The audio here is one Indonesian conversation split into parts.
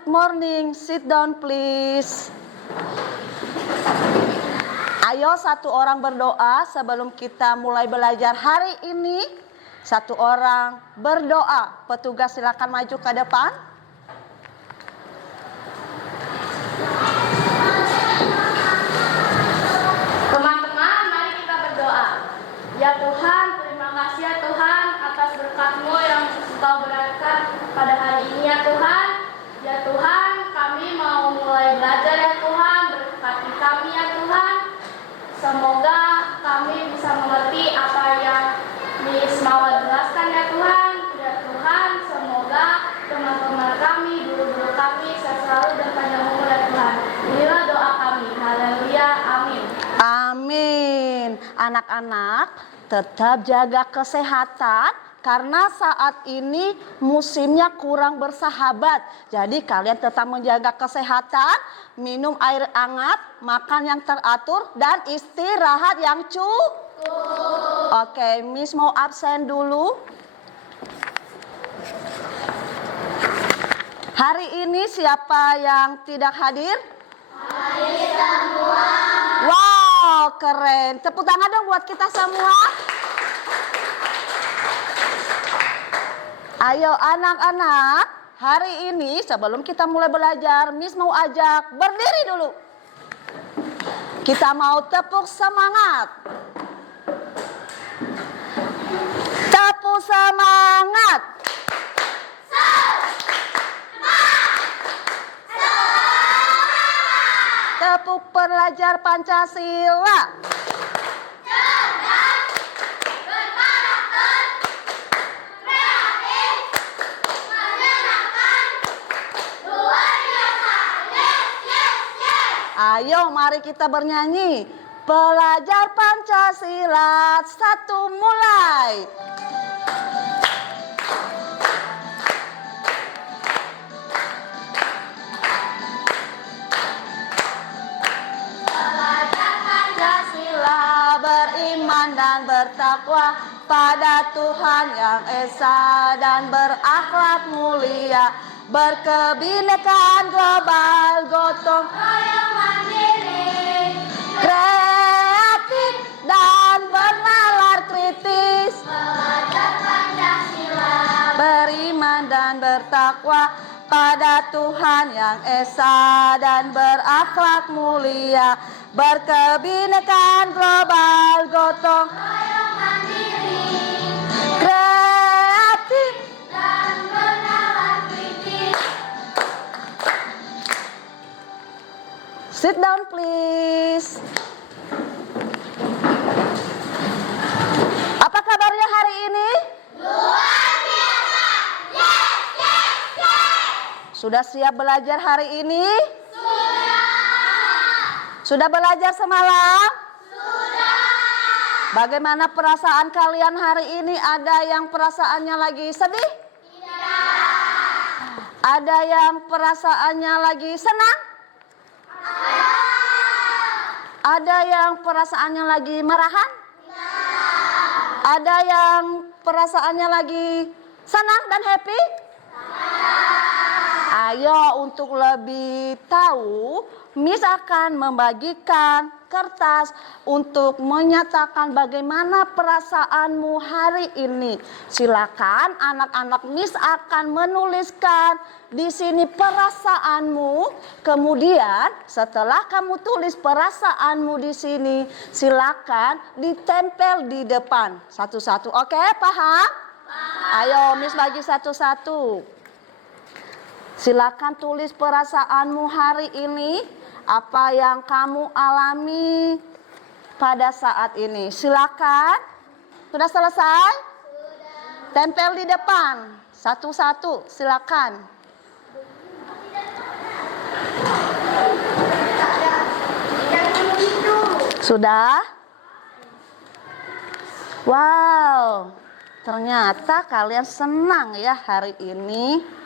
good morning. Sit down please. Ayo satu orang berdoa sebelum kita mulai belajar hari ini. Satu orang berdoa. Petugas silakan maju ke depan. Teman-teman, mari kita berdoa. Ya Tuhan, terima kasih ya Tuhan atas berkat-Mu yang Engkau berikan pada hari ini ya Tuhan. Ya Tuhan, kami mau mulai belajar ya Tuhan, berkati kami ya Tuhan. Semoga kami bisa mengerti apa yang Miss Mawar jelaskan ya Tuhan. Ya Tuhan, semoga teman-teman kami, guru-guru kami sehat selalu dan panjang umur ya Tuhan. Inilah doa kami. Haleluya. Amin. Amin. Anak-anak tetap jaga kesehatan karena saat ini musimnya kurang bersahabat. Jadi kalian tetap menjaga kesehatan, minum air hangat, makan yang teratur dan istirahat yang cukup. Oke, Miss mau absen dulu. Hari ini siapa yang tidak hadir? Hadir semua. Wow, keren. Tepuk tangan dong buat kita semua. Ayo anak-anak, hari ini sebelum kita mulai belajar, Miss mau ajak berdiri dulu. Kita mau tepuk semangat. Tepuk semangat. Tepuk pelajar Pancasila. Ayo mari kita bernyanyi. Pelajar Pancasila, satu mulai. Pelajar Pancasila beriman dan bertakwa pada Tuhan yang esa dan berakhlak mulia, berkebinekaan global, gotong royong mandiri, kreatif dan bernalar kritis. Pelajar Pancasila beriman dan bertakwa pada Tuhan yang esa dan berakhlak mulia, berkebinekaan global, gotong royong mandiri, kreatif dan bernalar kritis. Sit down please. Apa kabarnya hari ini? Luar biasa. Yes, yes, yes. Sudah siap belajar hari ini? Sudah. Sudah belajar semalam? Sudah. Bagaimana perasaan kalian hari ini? Ada yang perasaannya lagi sedih? Tidak. Ada yang perasaannya lagi senang? Ada yang perasaannya lagi marahan? Ada yang perasaannya lagi senang dan happy? Ayo untuk lebih tahu, Miss akan membagikan kertas untuk menyatakan bagaimana perasaanmu hari ini. Silakan anak-anak Miss akan menuliskan di sini perasaanmu. Kemudian setelah kamu tulis perasaanmu di sini, silakan ditempel di depan satu-satu. Oke, paham? Ayo Miss bagi satu-satu. Silakan tulis perasaanmu hari ini, apa yang kamu alami pada saat ini. Silakan. Sudah selesai? Sudah. Tempel di depan satu-satu. Silakan. Sudah? Wow, ternyata kalian senang ya hari ini.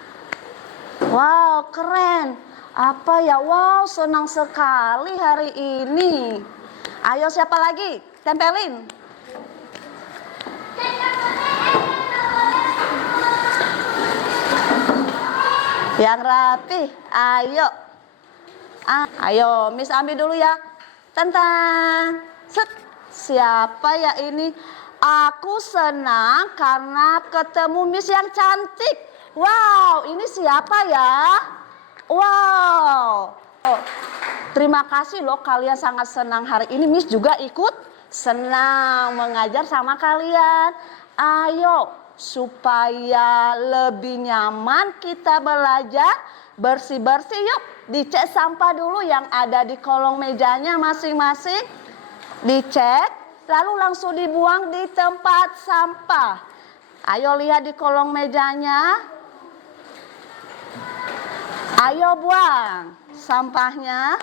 Wow, keren. Apa ya? Wow, senang sekali hari ini. Ayo siapa lagi? Tempelin. Yang rapi, ayo. Ayo, Miss ambil dulu ya. Tentang. Set. Siapa ya ini? Aku senang karena ketemu Miss yang cantik. Wow, ini siapa ya? Wow. Oh, terima kasih loh kalian sangat senang hari ini. Miss juga ikut senang mengajar sama kalian. Ayo, supaya lebih nyaman kita belajar, bersih-bersih yuk. Dicek sampah dulu yang ada di kolong mejanya masing-masing. Dicek, lalu langsung dibuang di tempat sampah. Ayo lihat di kolong mejanya. Ayo buang sampahnya.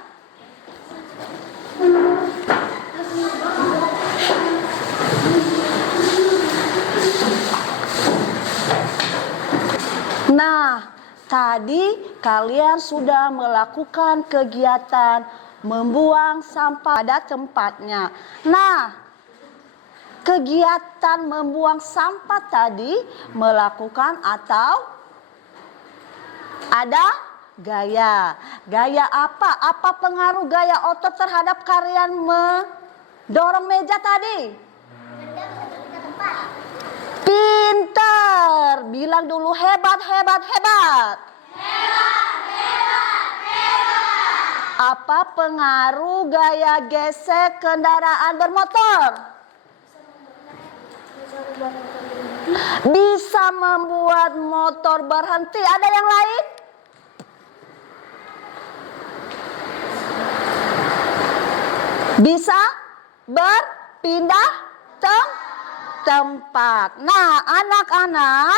Nah, tadi kalian sudah melakukan kegiatan membuang sampah pada tempatnya. Nah, kegiatan membuang sampah tadi melakukan atau ada gaya. Gaya apa? Apa pengaruh gaya otot terhadap kalian mendorong meja tadi? Pintar. Bilang dulu hebat, hebat, hebat. Apa pengaruh gaya gesek kendaraan bermotor? Bisa membuat motor berhenti. Ada yang lain? Bisa berpindah tempat. Nah, anak-anak,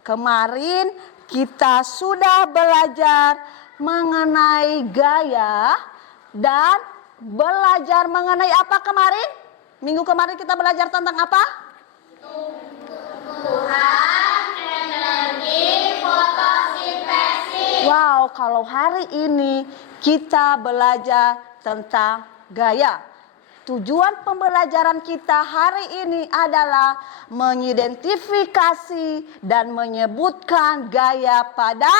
kemarin kita sudah belajar mengenai gaya dan belajar mengenai apa kemarin? Minggu kemarin kita belajar tentang apa? Tumbuhan, energi, fotosintesis. Wow, kalau hari ini kita belajar tentang gaya. Tujuan pembelajaran kita hari ini adalah mengidentifikasi dan menyebutkan gaya pada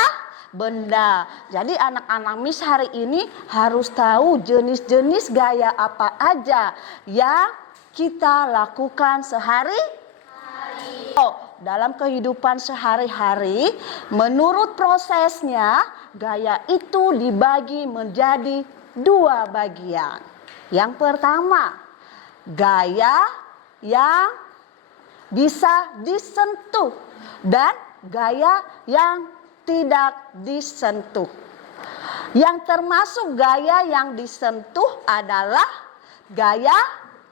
benda. Jadi anak-anak Miss hari ini harus tahu jenis-jenis gaya apa aja yang kita lakukan sehari-hari. Dalam kehidupan sehari-hari, menurut prosesnya, gaya itu dibagi menjadi 2 bagian. Yang pertama, gaya yang bisa disentuh dan gaya yang tidak disentuh. Yang termasuk gaya yang disentuh adalah gaya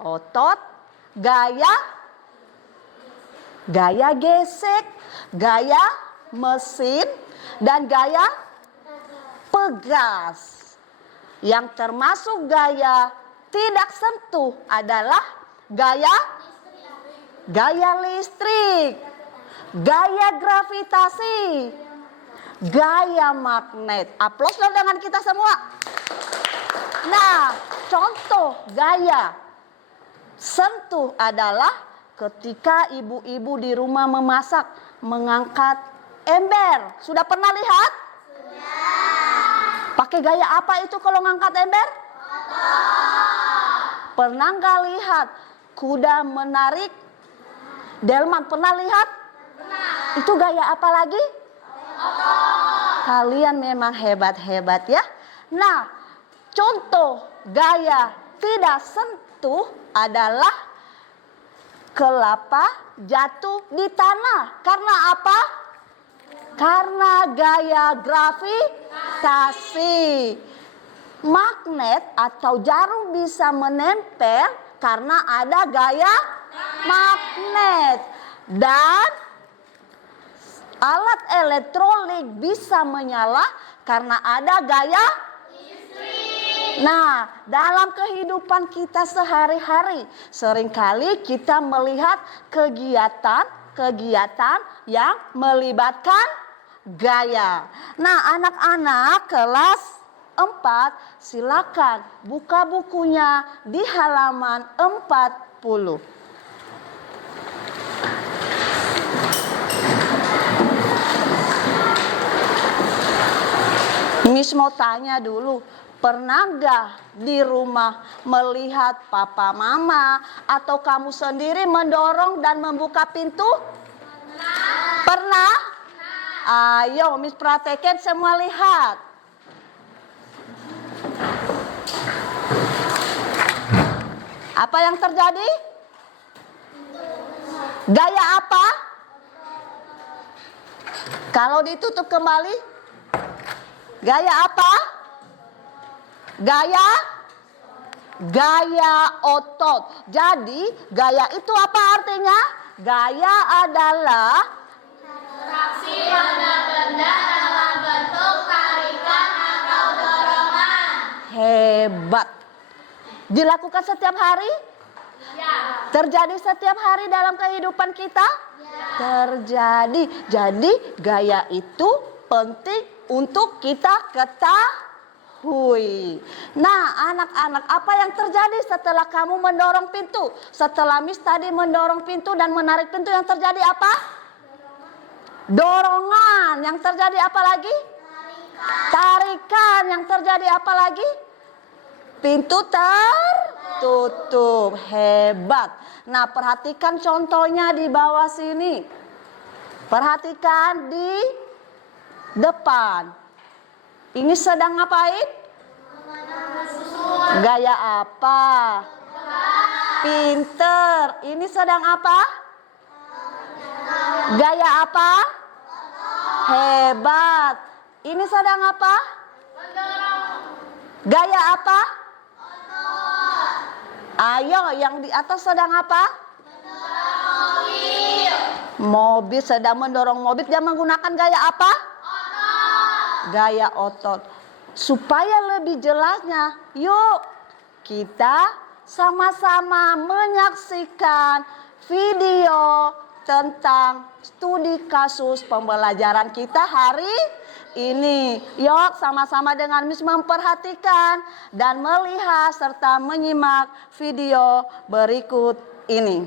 otot, gaya gesek, gaya mesin, dan gaya pegas. Yang termasuk gaya tidak sentuh adalah gaya listrik, gaya gravitasi, gaya magnet. Aplaus dong dengan kita semua. Nah, contoh gaya sentuh adalah ketika ibu-ibu di rumah memasak, mengangkat ember. Sudah pernah lihat? Sudah. Pakai gaya apa itu kalau ngangkat ember? Pernah nggak lihat kuda menarik delman? Pernah lihat? Pernah. Itu gaya apa lagi? Kalian memang hebat-hebat ya. Nah, contoh gaya tidak sentuh adalah kelapa jatuh di tanah. Karena apa? Karena gaya gravitasi. Magnet atau jarum bisa menempel karena ada gaya magnet. Dan alat elektronik bisa menyala karena ada gaya listrik. Nah, dalam kehidupan kita sehari-hari, seringkali kita melihat kegiatan yang melibatkan gaya. Nah, anak-anak kelas 4, silakan buka bukunya di halaman 40. mau tanya dulu, pernah nggak di rumah melihat papa mama atau kamu sendiri mendorong dan membuka pintu? Pernah? Ayo, Miss praktekin semua, lihat. Apa yang terjadi? Gaya apa? Kalau ditutup kembali, gaya apa? Gaya otot. Jadi gaya itu apa artinya? Gaya adalah Reaksi pada benda dalam bentuk tarikan atau dorongan. hebat. Dilakukan setiap hari? Ya. Terjadi setiap hari dalam kehidupan kita? Terjadi. Jadi gaya itu penting untuk kita ketahui. Nah, anak-anak, apa yang terjadi setelah kamu mendorong pintu? Setelah Miss tadi mendorong pintu dan menarik pintu, yang terjadi apa? Dorongan. Yang terjadi apa lagi? Tarikan. Yang terjadi apa lagi? Pintu tertutup. Hebat. Nah, perhatikan contohnya di bawah sini. Perhatikan di depan. Ini sedang ngapain? Gaya apa? Pinter. Ini sedang apa? Gaya apa? Hebat. Ini sedang apa? Gaya apa? Ayo, yang di atas sedang apa? Mobil sedang mendorong mobil. Dia menggunakan gaya apa? Gaya otot. Supaya lebih jelasnya, yuk kita sama-sama menyaksikan video tentang studi kasus pembelajaran kita hari ini. Yuk sama-sama dengan Miss memperhatikan dan melihat serta menyimak video berikut ini.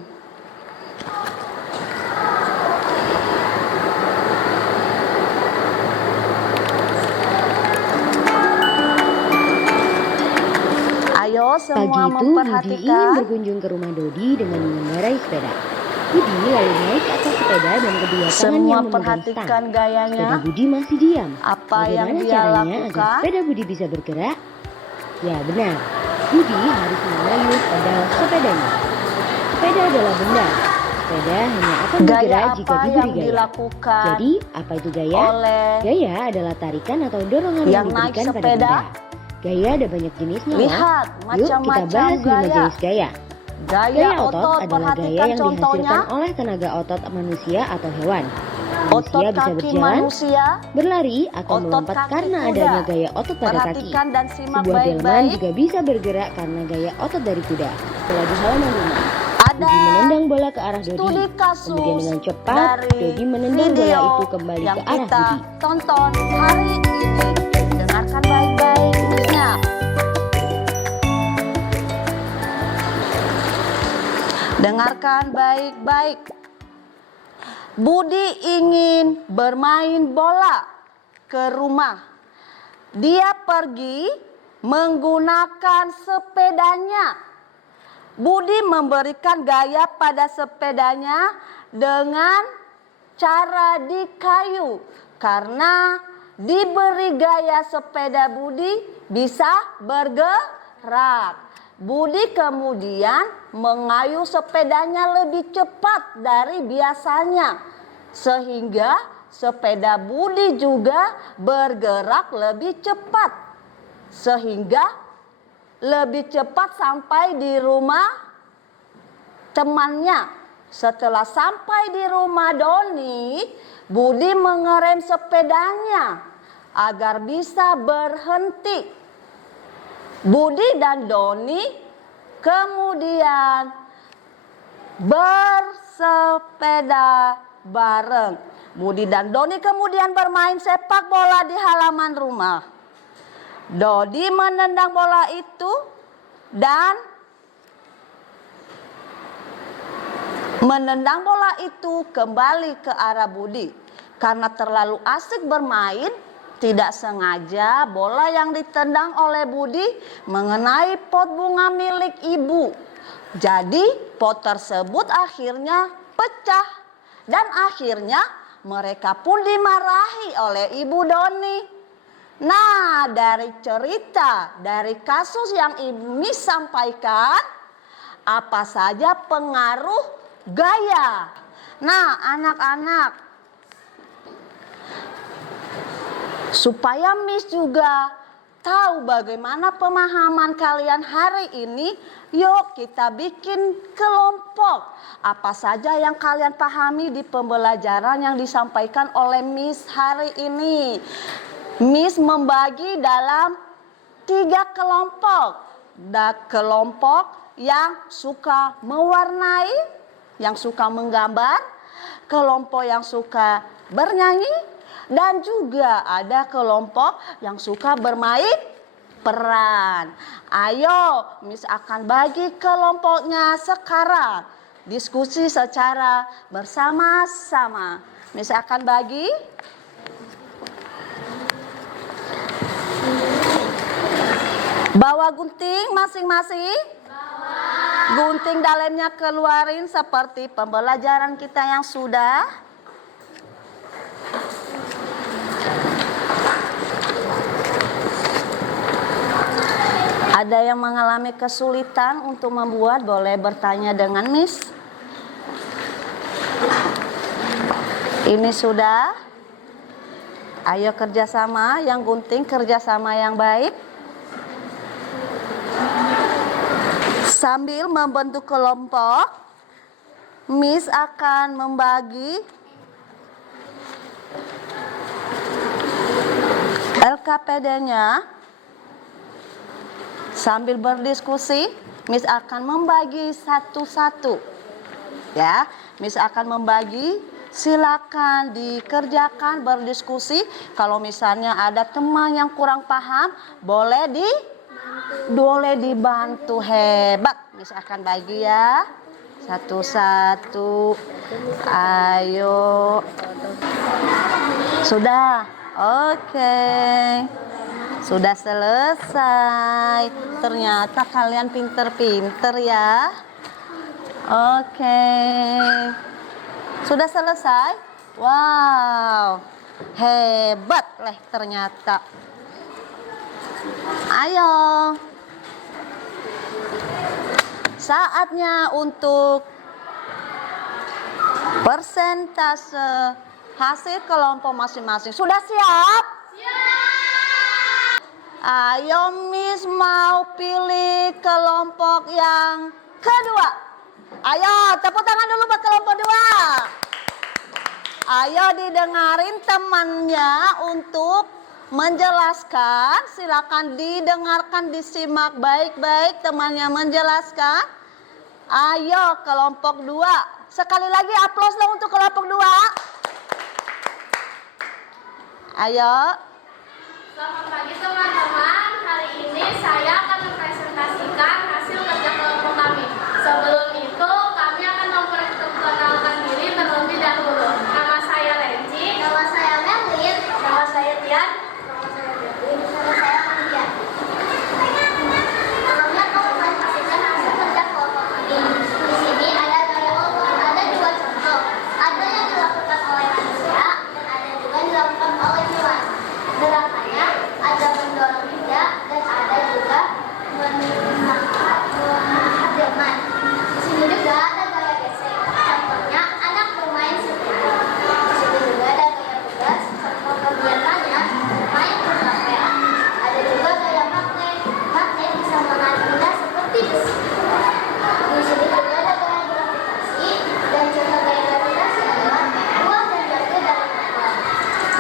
Ayo semua Pagi itu Budi ingin memperhatikan. berkunjung ke rumah Dodi dengan mengendarai sepeda. Budi lalu naik ke atas sepeda dan kedua tangannya Semua memegang perhatikan stang. gayanya. Sepeda Budi masih diam. Apa Bagaimana yang dia caranya agar lakukan? sepeda Budi bisa bergerak? Ya benar, Budi harus mengayuh pedal sepedanya. Sepeda adalah benda. Sepeda hanya akan bergerak Gaya jika apa diberi yang gaya. dilakukan Jadi, apa itu gaya? oleh Gaya adalah tarikan atau dorongan yang yang naik diberikan pada sepeda? benda. Gaya ada banyak jenisnya loh. Lihat Yuk kita macam-macam bahas 5 gaya. jenis gaya. Gaya Gaya otot otot, adalah gaya perhatikan yang contohnya. dihasilkan oleh tenaga otot manusia atau hewan. Otot Manusia bisa kaki berjalan, berjalan, berlari, atau otot melompat kaki karena kuda. adanya gaya otot pada kaki. Perhatikan dan simak Sebuah delman baik-baik. juga bisa bergerak karena gaya otot dari kuda. Bola di halaman rumah. Ada Dodi menendang bola ke arah Dodi. studi kasus Kemudian dengan cepat, dari Dodi menendang bola video itu kembali yang ke arah kita Dodi. tonton hari ini. Dengarkan baik-baik Miss-nya. Dengarkan baik-baik. Budi ingin bermain bola ke rumah. Dia pergi menggunakan sepedanya. Budi memberikan gaya pada sepedanya dengan cara dikayu. Karena diberi gaya sepeda Budi bisa bergerak. Budi kemudian mengayuh sepedanya lebih cepat dari biasanya. Sehingga sepeda Budi juga bergerak lebih cepat. Sehingga lebih cepat sampai di rumah temannya. Setelah sampai di rumah Doni, Budi mengerem sepedanya agar bisa berhenti. Budi dan Doni kemudian bersepeda bareng. Budi dan Doni kemudian bermain sepak bola di halaman rumah. Dodi menendang bola itu dan menendang bola itu kembali ke arah Budi. Karena terlalu asik bermain, Tidak sengaja bola yang ditendang oleh Budi mengenai pot bunga milik ibu. Jadi pot tersebut akhirnya pecah. Dan akhirnya mereka pun dimarahi oleh Ibu Doni. Nah, dari cerita, dari kasus yang Ibu Miss sampaikan, apa saja pengaruh gaya? Nah, anak-anak, supaya Miss juga tahu bagaimana pemahaman kalian hari ini, yuk kita bikin kelompok. Apa saja yang kalian pahami di pembelajaran yang disampaikan oleh Miss hari ini. Miss membagi dalam 3 kelompok. Kelompok yang suka mewarnai, yang suka menggambar, kelompok yang suka bernyanyi, dan juga ada kelompok yang suka bermain peran. Ayo, Miss akan bagi kelompoknya sekarang. Diskusi secara bersama-sama. Miss akan bagi. Bawa gunting masing-masing. Gunting dalamnya keluarin seperti pembelajaran kita yang sudah. Ada yang mengalami kesulitan untuk membuat, boleh bertanya dengan Miss. Ini sudah. Ayo kerjasama, yang gunting kerjasama yang baik. Sambil membentuk kelompok, Miss akan membagi LKPD-nya. Sambil berdiskusi, Miss akan membagi satu-satu. Ya, Miss akan membagi, silakan dikerjakan berdiskusi. Kalau misalnya ada teman yang kurang paham, boleh dibantu. Hebat. Miss akan bagi ya. Satu-satu. Ayo. Sudah. Oke. Sudah selesai. Ternyata kalian pinter-pinter ya. Oke. Sudah selesai? Wow. Hebat leh ternyata. Ayo. Saatnya untuk persentase hasil kelompok masing-masing. Sudah siap? Ayo Miss mau pilih kelompok yang kedua. Ayo tepuk tangan dulu buat kelompok 2. Ayo didengarin temannya untuk menjelaskan. Silakan didengarkan, disimak baik-baik temannya menjelaskan. Ayo kelompok 2. Sekali lagi aplaus dong untuk kelompok 2. Ayo. Selamat pagi teman-teman. Hari ini saya akan mempresentasikan hasil kerja kelompok kami. Sebelum itu kami akan memperkenalkan diri terlebih dahulu. Nama saya Renji. Nama saya Melin. Nama saya Tian. Nama saya Berlin. Nama saya Maria. Sebelumnya kami mempresentasikan hasil kerja kelompok kami. Di sini ada gaya otot, ada 2 contoh. Ada yang dilakukan oleh manusia dan ada juga dilakukan oleh hewan. Gerakannya ada mendorong meja dan ada juga mengangkat dengan. Di sini juga ada gaya gesek. Contohnya anak bermain setir. Di sini juga ada gaya tugas. Contoh kegiatannya main berkapel. Ada juga gaya magnet. Magnet bisa menarik benda seperti besi. Di sini juga ada gaya gravitasi dan contoh gaya gravitasi adalah buah dan jatuh dari motor.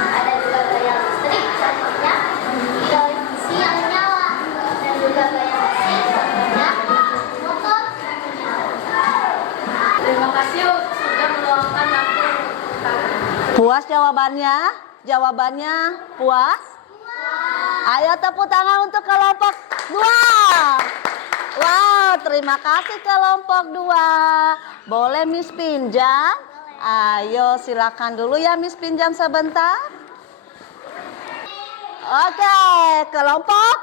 Ada juga gaya listrik, contohnya televisi yang menyala, dan juga gaya mesin, contohnya motor yang menyala. Terima kasih sudah meluangkan waktu. Puas jawabannya? Jawabannya puas? Ayo tepuk tangan untuk kelompok 2. Wow, terima kasih kelompok 2. Boleh Miss pinjam? Ayo silakan dulu ya Miss pinjam sebentar. Oke, kelompok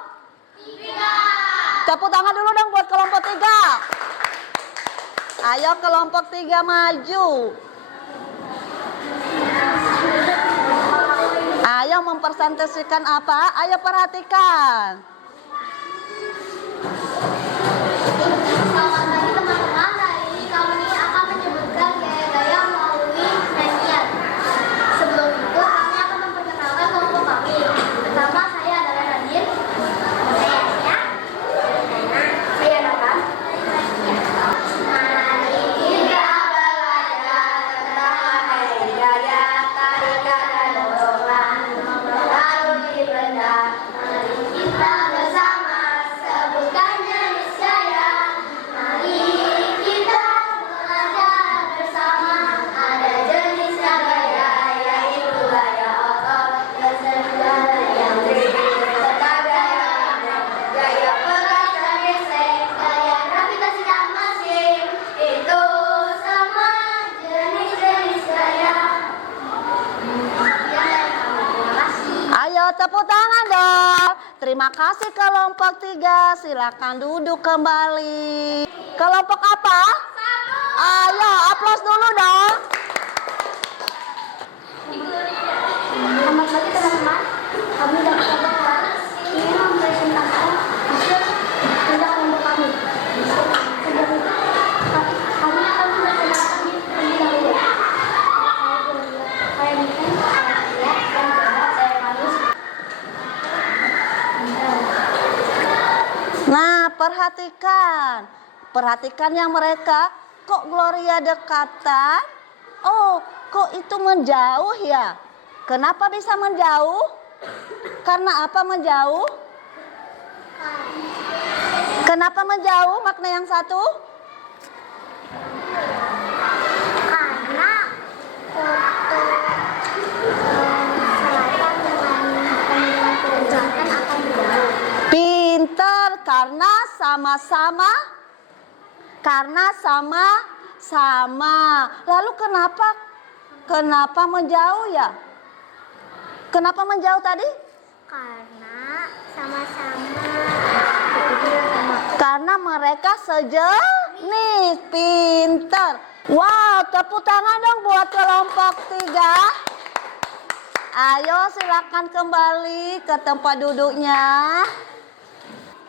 3. Tepuk tangan dulu dong buat kelompok 3. Ayo kelompok 3 maju. Ayo mempresentasikan apa? Ayo perhatikan. Selamat pagi teman-teman, hari ini kami akan menyebutkan gaya-gaya melalui nyanyian. Sebelum itu kami akan memperkenalkan kelompok kami. Pertama saya adalah Nadir. Saya Nia. Saya Nathan. Mari kita belajar tentang gaya tarikan dan dorongan. Lalu dibenda, mari kita bersama sebutkan jenis gaya. Mari kita belajar bersama. Ada jenis gaya, yaitu gaya otot, gaya serta gaya peras dan gesek, gaya gravitasi dan masing. Itu semua jenis-jenis gaya. Terima kasih. Ayo tepuk tangan dong. Terima kasih kelompok 3. Silakan duduk kembali. Kelompok apa? Ayo aplaus dulu dong. Selamat pagi teman-teman. Kami dari kelompok kelas ingin mempresentasikan hasil kerja kelompok kami. Sebelum itu, kami akan memperkenalkan diri terlebih dahulu. Saya Niken, saya Lia, dan saya Manus. Nah, perhatikan. Perhatikan yang mereka. Kok Gloria dekatan? Oh, kok itu menjauh ya? Kenapa bisa menjauh? Karena apa menjauh? Kenapa menjauh? Makna yang satu? Karena foto selatan dengan kebijakan akan berjauh. Pinter, karena sama-sama. Karena sama-sama. Lalu kenapa menjauh ya? Kenapa menjauh tadi? Karena sama-sama. Karena mereka sejenis. Pinter. Wow, tepuk tangan dong buat kelompok 3. Ayo silakan kembali ke tempat duduknya.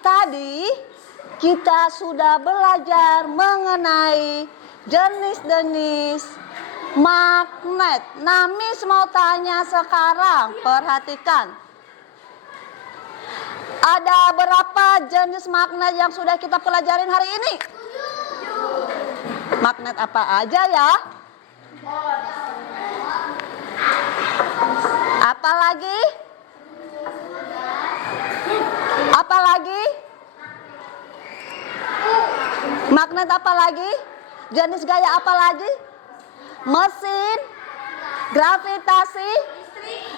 Tadi kita sudah belajar mengenai jenis-jenis magnet. Nah, Miss mau tanya sekarang, perhatikan. Ada berapa jenis magnet yang sudah kita pelajarin hari ini? 7. Magnet apa aja ya? Apa lagi? Apa lagi? Magnet apa lagi? Jenis gaya apa lagi? Mesin, gravitasi,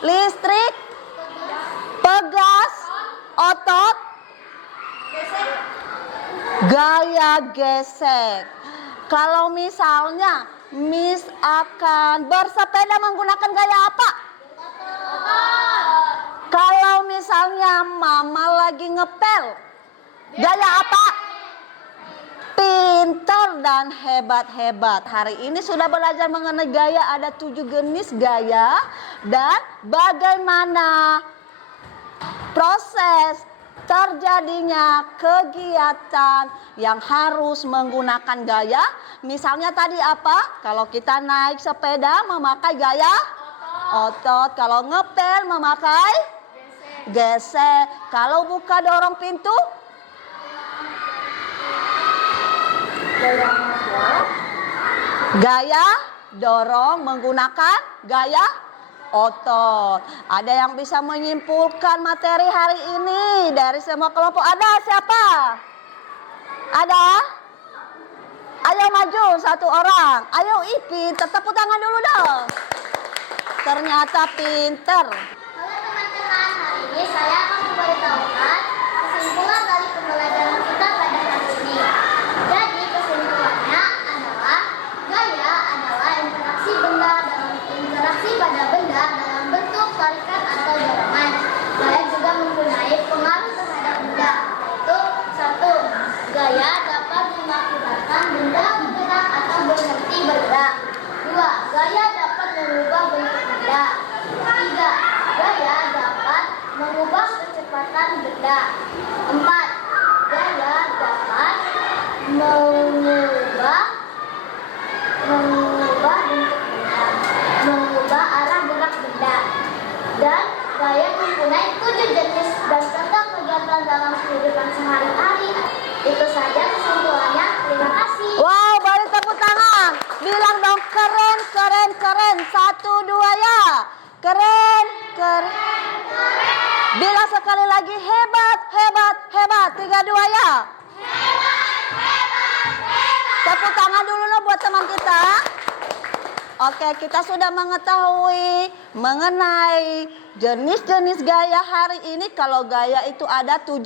listrik, pegas, otot, gaya gesek. Kalau misalnya Miss akan bersepeda menggunakan gaya apa? Kalau misalnya Mama lagi ngepel, gaya apa? Pintar dan hebat-hebat. Hari ini sudah belajar mengenai gaya, ada 7 jenis gaya dan bagaimana proses terjadinya kegiatan yang harus menggunakan gaya. Misalnya tadi apa? Kalau kita naik sepeda memakai gaya otot. Kalau ngepel memakai gesek. Kalau buka dorong pintu gaya dorong menggunakan gaya otot. Ada yang bisa menyimpulkan materi hari ini dari semua kelompok? Ada siapa? Ada? Ayo maju satu orang. Ayo Ipin, tepuk tangan dulu dong. Ternyata pinter. Halo teman-teman, hari ini saya akan memberitahukan kesimpulan dari pembelajaran kita pada hari ini. Jadi kesimpulannya adalah gaya adalah interaksi pada benda dalam bentuk tarikan atau dorongan. Gaya benda. 4. Gaya dapat mengubah bentuk benda, mengubah arah gerak benda. Dan gaya mempunyai 7 jenis dan tentang kegiatan dalam kehidupan sehari-hari. Itu saja kesimpulannya. Terima kasih. Wow, boleh tepuk tangan. Bilang dong keren, keren, keren. 1, 2 ya. Keren, keren. Bilang sekali lagi hebat, hebat, hebat. 3, 2 ya. Tepuk tangan dulu loh buat teman kita. Oke, kita sudah mengetahui mengenai jenis-jenis gaya hari ini. Kalau gaya itu ada 7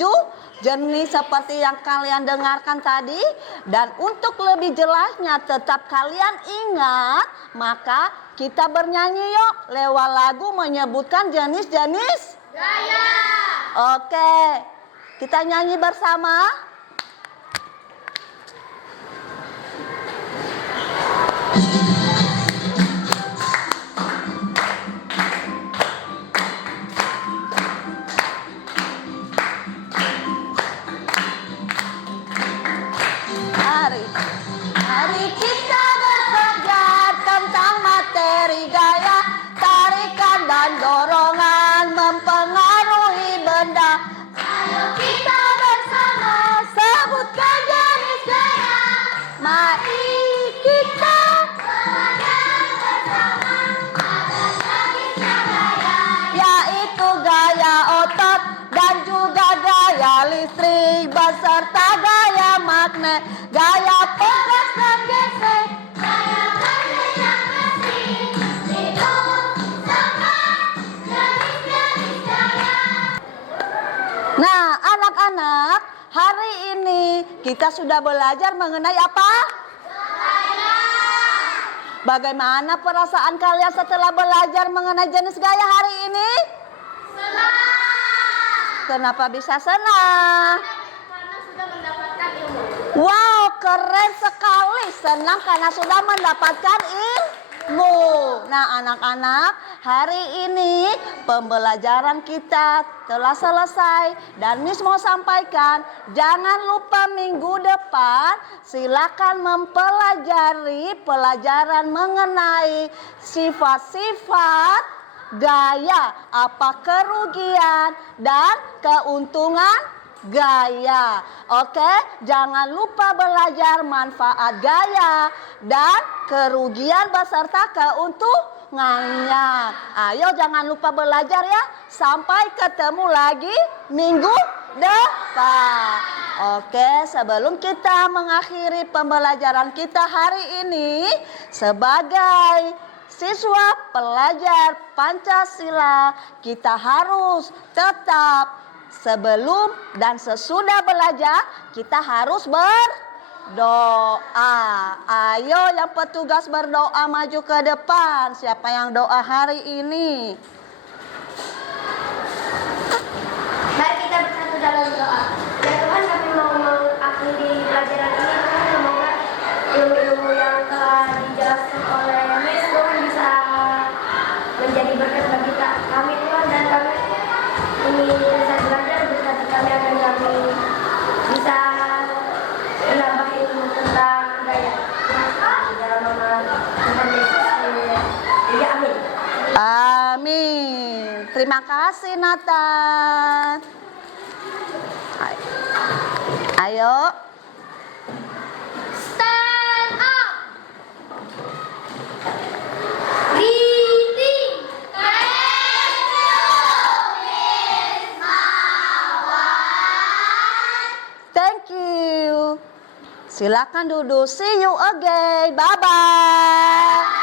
jenis seperti yang kalian dengarkan tadi. Dan untuk lebih jelasnya tetap kalian ingat, maka kita bernyanyi yuk lewat lagu menyebutkan jenis-jenis Gaya. Oke, kita nyanyi bersama. Mari kita bekerja tentang materi gaya, tarikan dan dorongan mempengaruhi benda. Ayo kita bersama sebutkan jenis gaya. Mari kita belajar bersama ada jenisnya gaya, yaitu gaya otot dan juga gaya listrik beserta gaya magnet, gaya pegas dan gesek, gaya magnet yang bersih. Itu semua jenis-jenis gaya. Nah, anak-anak, hari ini kita sudah belajar mengenai apa? Gaya. Bagaimana perasaan kalian setelah belajar mengenai jenis gaya hari ini? Senang. Kenapa bisa senang? Karena sudah mendapatkan ilmu. Wow, keren sekali. Senang karena sudah mendapatkan ilmu. Nah, anak-anak, hari ini pembelajaran kita telah selesai. Dan Miss mau sampaikan, jangan lupa minggu depan silakan mempelajari pelajaran mengenai sifat-sifat gaya, apa kerugian dan keuntungan gaya. Oke, jangan lupa belajar manfaat gaya dan kerugian beserta keuntungannya. Ayo jangan lupa belajar ya. Sampai ketemu lagi minggu depan. Oke, sebelum kita mengakhiri pembelajaran kita hari ini, sebagai siswa pelajar Pancasila, kita harus tetap sebelum dan sesudah belajar, kita harus berdoa. Ayo yang petugas berdoa maju ke depan. Siapa yang doa hari ini? Mari kita bersatu dalam doa. Ya Tuhan, kami mau mengakhiri pelajaran ini. Tuhan, semoga ilmu-ilmu yang telah dijelaskan oleh Miss Tuhan bisa menjadi berkat bagi kami Tuhan, dan kami ini bisa belajar berkati kami agar kami bisa menambah ilmu tentang gaya. Di dalam nama Tuhan Yesus. Ya, amin. Amin. Terima kasih Nathan. Ayo. Stand up. Reading. Thank you, Miss Mawar. Thank you. Silakan duduk. See you again. Bye bye.